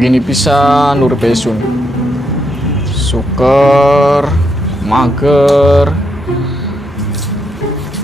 begini pisan lur pesun. Suker, mager,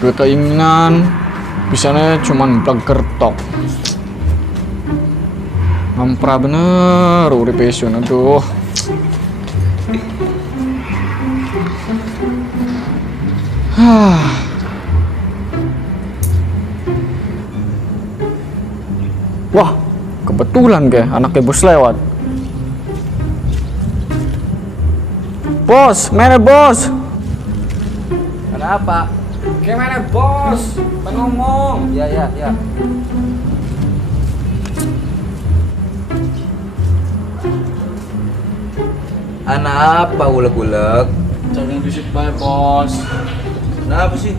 gue keinginan bisanya cuman bleger tok. Ngampra bener urip pesun, aduh. Wah, kebetulan ke anaknya bos lewat. Bos, mana bos? Kenapa? Gimana bos? Ngomong. Ya. Anak apa uleg-uleg? Jangan disip bae bos. Kenapa sih?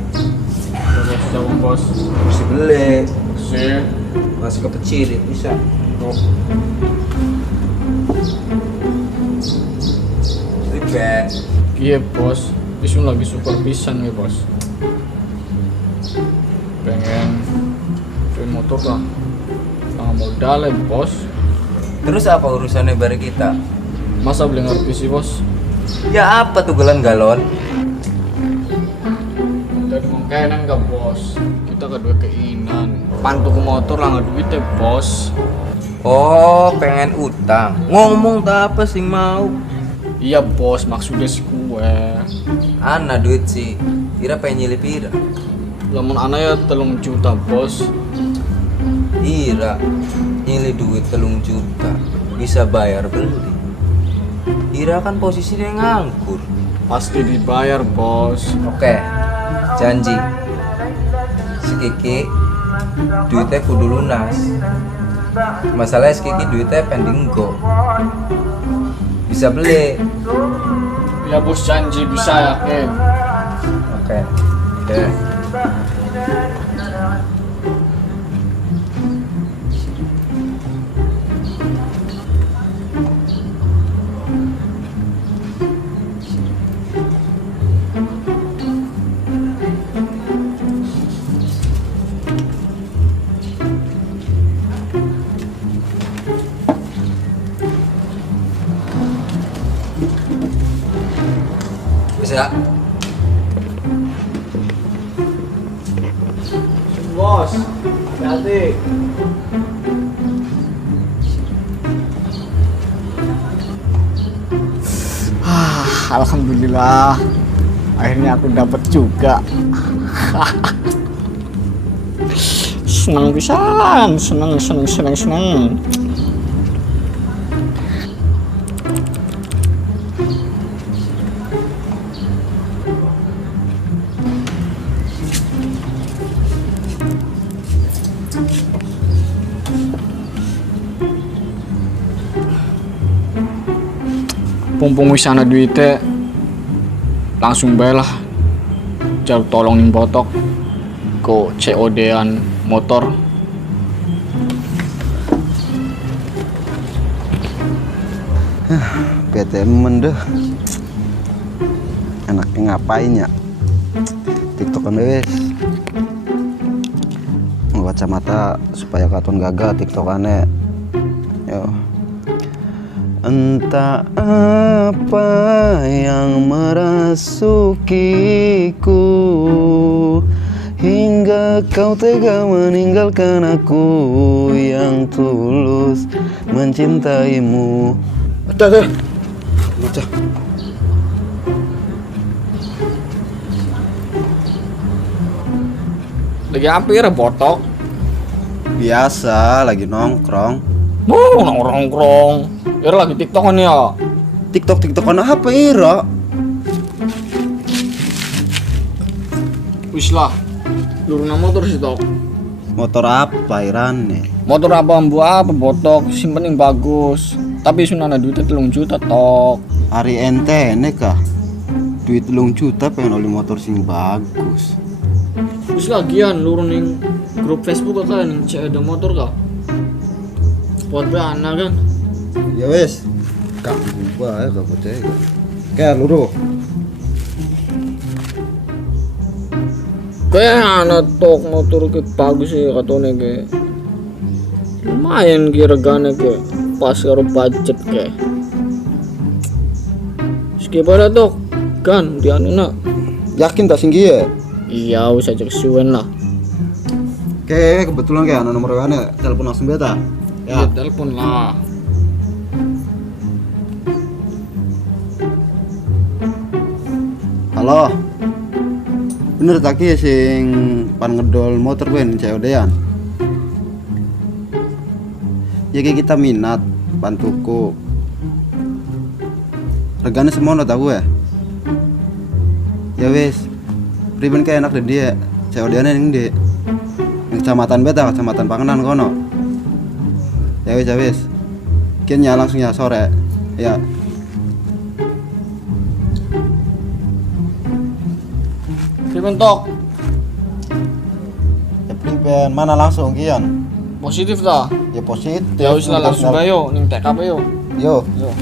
Jangan bos. Mesti beli. Sih. Masih kepecirit bisa. Ribet. Iya bos. Isun lagi super pisan ya bos. Pengen motor lah. Nggak modal ya bos. Terus apa urusannya bareng kita? Masa beli ngerti sih bos? Ya apa tuh galon-galon? Dari mungkinan nggak bos. Kita kedua keinginan. Pantuk motor lah nggak duit ya bos. Oh, pengen utang. Ngomong tak apa sih mau? Iya bos, maksudnya si kue. Ana duit sih. Ira pengen nyilip Ira. Lamun ana ya 3 juta bos. Ira nyilip duit 3 juta. Bisa bayar beli. Ira kan posisinya nganggur. Pasti dibayar bos. Oke, janji. Si Kiki duitnya kudu lunas. Masalahnya si Kiki duitnya pending go. Bisa beli. Ya bos janji bisa yakin. Oke. Bisa. Bos, hati-hati. Alhamdulillah. Akhirnya aku dapat juga. Senang pisan, senang. Pumpung wisana duitnya langsung bae lah jaluk tolong ning botok ko COD-an motor. PTM mendeh enaknya ngapain ya? TikTokan wes kacamata supaya katon gagal TikTokannya. Yo, entah apa yang merasukiku hingga kau tega meninggalkan aku yang tulus mencintaimu. Ada. Baca. Lagi hampir botok. Biasa lagi nongkrong. Nongkrong. Ya lagi TikTokan ya. TikTokan apa Ira? Wis lah. Luruna motor sih tok. Motor apa Irane? Motor apa botok, simpen yang bagus. Tapi sunana duitnya 3 juta tok. Hari ente kah? Duit 3 juta pengen oli motor sing bagus. Wis lagian lurun ning grup Facebook kan ning cewek ada motor kah? Buat anak kan. Ya wes. Kak gua ya gak percaya. Kayak luru. Kayak anak tok motor ke bagus sih katanya ke. Lumayan kira-kira ke. pas karo budget ke. Skip aja dok, kan dianu nak. Yakin tak singgi ya? Iya, usah cek suwen lah. Oke, kebetulan kayak nomor WA-nya, telepon langsung beta. Ya, Ya. telepon lah. Halo. Bener tak ki sing pan ngedol motor ben COD-an. Ya kayak kita minat pan tuku. Regane semono tak gue. Ya wis. Priben kayak enak deh dia. COD-an ning di kecamatan beta, kecamatan Panganan kono. Ya wis. Kian langsung ya sore. Ya. Bentok Ya priben mana langsung kian? positif dah. Ya positif. Ya wis lah langsung ayo ning TKP yo. Yo. Yo.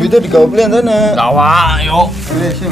Itu di kau belian sana. Gawa yo. Wis.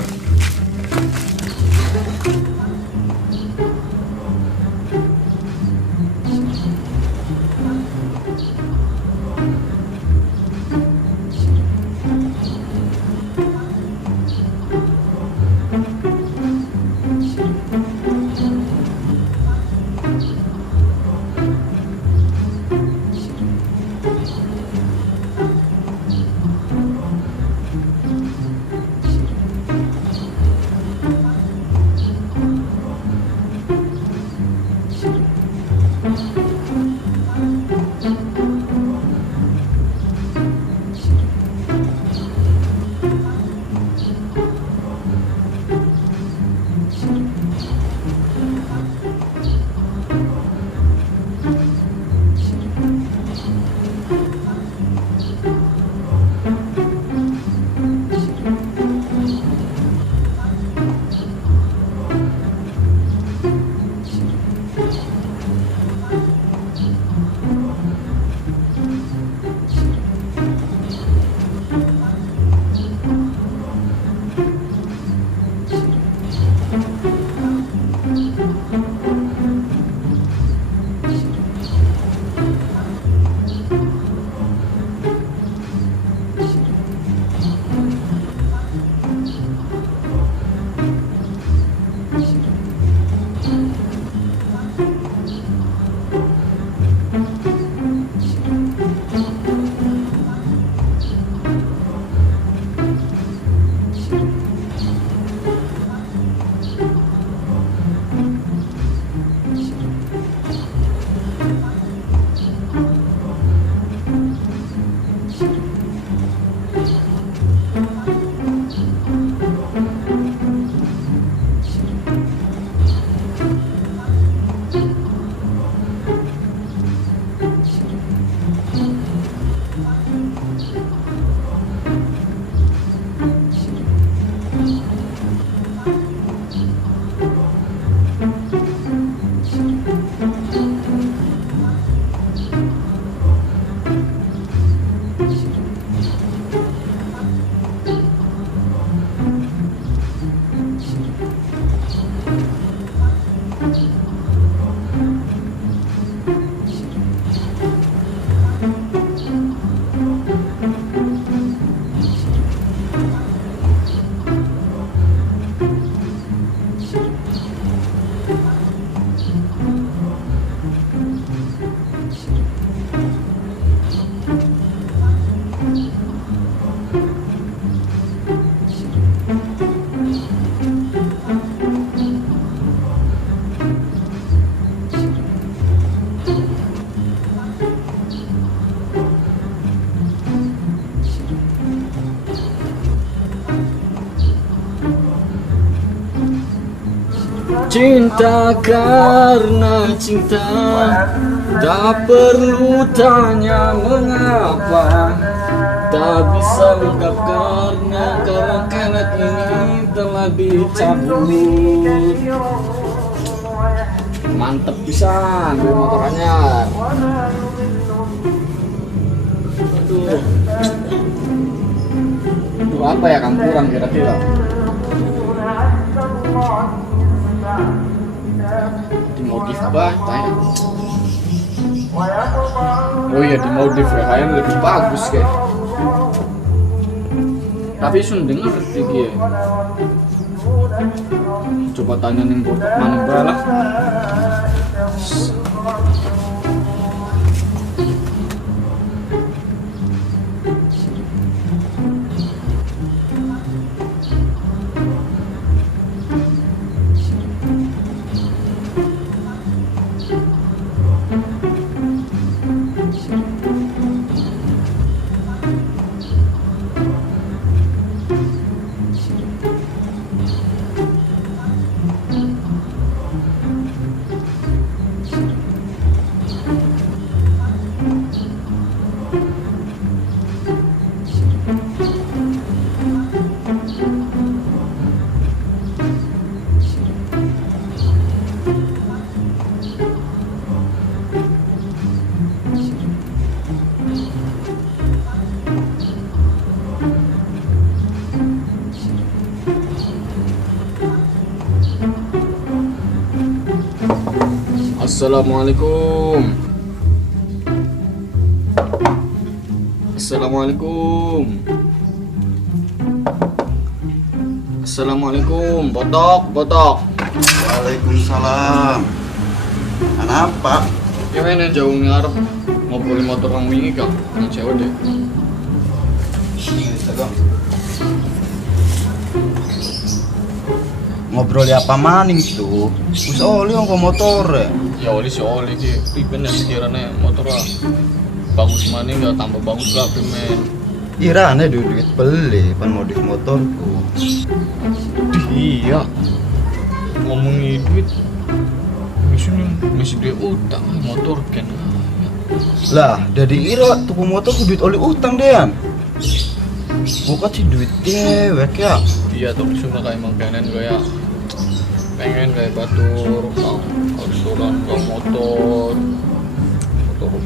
Cinta karena cinta, tak perlu tanya mengapa. Tak bisa lengkap karena kelet ini telah dicabut. Mantep pisan gue motorannya. Aduh. Itu apa ya campuran kira-kira? Di motif apa? Tanya. Oh iya, di modif ya, kayaknya lebih bagus kayak. Tapi sun denger iki ya. Coba tanya nih botak mana balah. Assalamualaikum. Assalamualaikum. Assalamualaikum. Botok. Waalaikumsalam. Kenapa? Gimana jauh ngarep ngobrolin motor orang wingi kak? Yang cewek deh. Ngobrol apa maning tuh? Wis oli ngko motor ya. Ya oli si oli ki. Pipen ya sekiranya motor lah bagus mana nggak tambah bagus lah pimen. Irane duit beli pan modif motorku. Iya. Ngomongin duit, masih duit utang motor kan. Lah, dari ira tuku motor ku duit oli utang dean. Bukan sih duit dewek ya. Iya tuh cuma kayak emang pengen kayak batur harus turun ke motor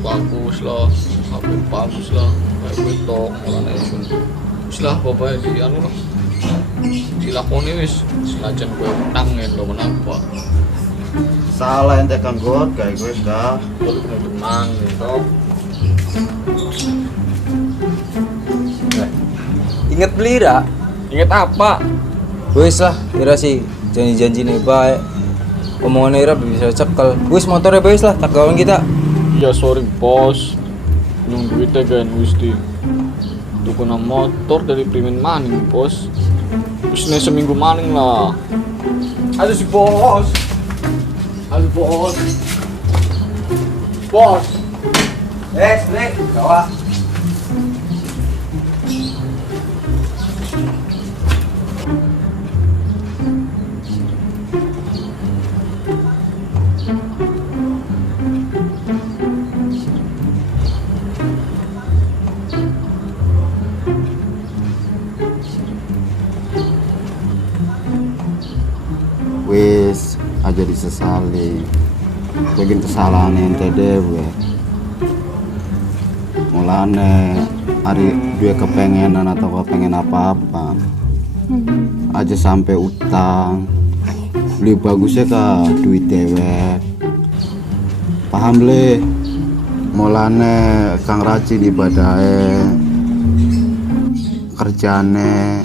bagus lah, HP bagus lah, kayak betok malah isun. Wis lah pokoknya di anu lah. Dilakoni wis senajan gue utang ya lo menapa. Salah ente kan god kayak gue dah. Kalau kena tenang gitu. Ingat beli ra? Ingat apa? Wis lah, kira sih janji-janji nih baik. Omongan Ira bisa cekel. Wis motornya wis lah, tak gawan kita. Ya sorry bos, nung duitnya kan Gusti. Tuku na motor dari primen maning bos. Terus seminggu maning lah. Aduh si bos. Aduh bos. Bos. Nek, bawa. Wis aja disesali. Bikin kesalahan ente dewe. Mulane hari dia kepengenan atau kepengen apa-apa aja sampai utang. Beli bagusnya ka duit dewek. Paham le? Mulane Kang Racin ibadahe kerjane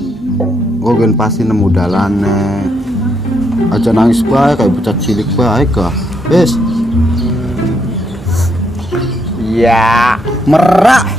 gue gen pasti nemu dalane. Aja nangis baik kayak bocah cilik baik kah? Wes. Ya, Merak.